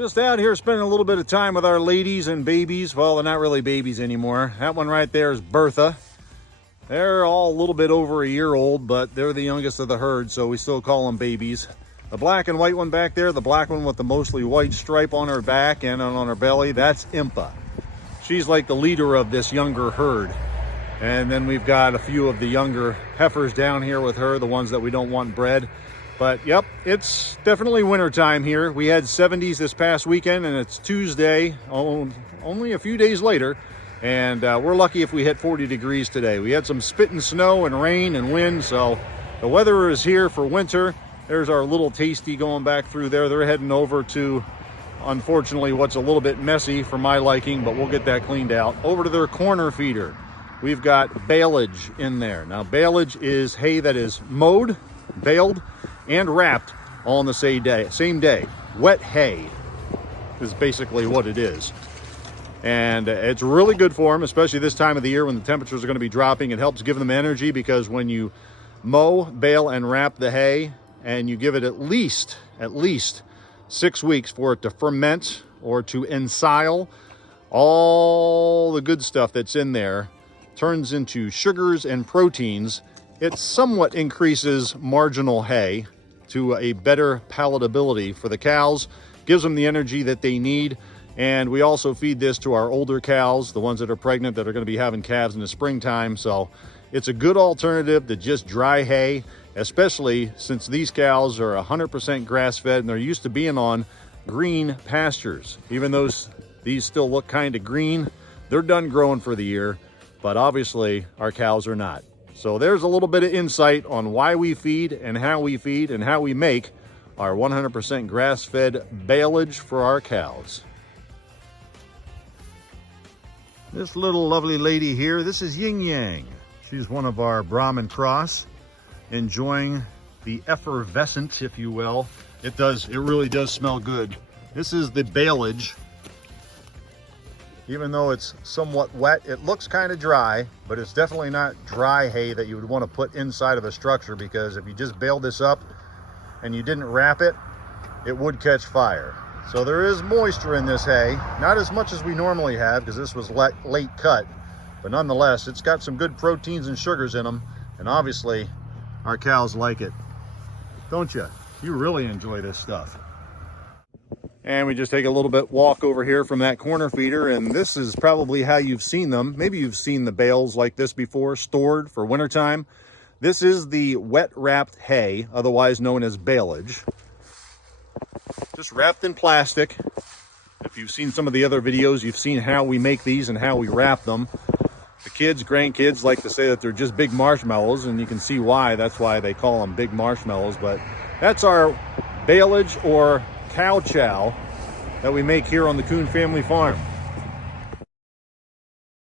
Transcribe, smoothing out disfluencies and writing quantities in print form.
Just out here spending a little bit of time with our ladies and babies. Well, they're not really babies anymore. That one right there is Bertha. They're all a little bit over a year old, but they're the youngest of the herd, so we still call them babies. The black and white one back there, the black one with the mostly white stripe on her back and on her belly, that's Impa. She's like the leader of this younger herd. And then we've got a few of the younger heifers down here with her, the ones that we don't want bred. But yep, it's definitely winter time here. We had 70s this past weekend, and it's Tuesday, only a few days later. And we're lucky if we hit 40 degrees today. We had some spitting snow and rain and wind, so the weather is here for winter. There's our little tasty going back through there. They're heading over to, unfortunately, what's a little bit messy for my liking, but we'll get that cleaned out. Over to their corner feeder. We've got baleage in there. Now, baleage is hay that is mowed, baled, and wrapped all on the same day. Wet hay is basically what it is. And it's really good for them, especially this time of the year when the temperatures are going to be dropping. It helps give them energy because when you mow, bale, and wrap the hay, and you give it at least 6 weeks for it to ferment or to ensile, all the good stuff that's in there turns into sugars and proteins. It somewhat increases marginal hay to a better palatability for the cows, gives them the energy that they need. And we also feed this to our older cows, the ones that are pregnant that are going to be having calves in the springtime. So it's a good alternative to just dry hay, especially since these cows are 100% grass-fed and they're used to being on green pastures. Even though these still look kind of green, they're done growing for the year, but obviously our cows are not. So there's a little bit of insight on why we feed and how we make our 100% grass-fed baleage for our cows. This little lovely lady here, this is Yin Yang. She's one of our Brahman cross, enjoying the effervescent, if you will. It really does smell good. This is the baleage. Even though it's somewhat wet, it looks kind of dry, but it's definitely not dry hay that you would want to put inside of a structure, because if you just baled this up and you didn't wrap it, it would catch fire. So there is moisture in this hay, not as much as we normally have because this was late cut, but nonetheless, it's got some good proteins and sugars in them, and obviously our cows like it. Don't you? You really enjoy this stuff. And we just take a little bit walk over here from that corner feeder, and this is probably how you've seen them. Maybe you've seen the bales like this before, stored for wintertime. This is the wet wrapped hay, otherwise known as baleage. Just wrapped in plastic. If you've seen some of the other videos, you've seen how we make these and how we wrap them. The kids, grandkids like to say that they're just big marshmallows, and you can see why. That's why they call them big marshmallows. But that's our baleage or cow chow that we make here on the Coon Family Farm.